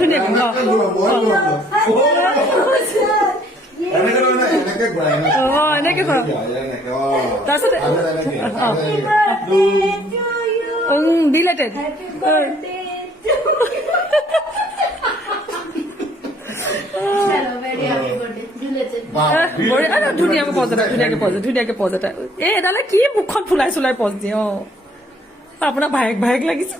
ধুনীয়াকে এনেকে কৰা তাৰপিছত ডিলেটেড ধুনীয়াকে পজ এটা এই এডালে কি মুখখন ফুলাই চুলাই পজ দিয়ে আপোনাৰ ভায়েক লাগিছে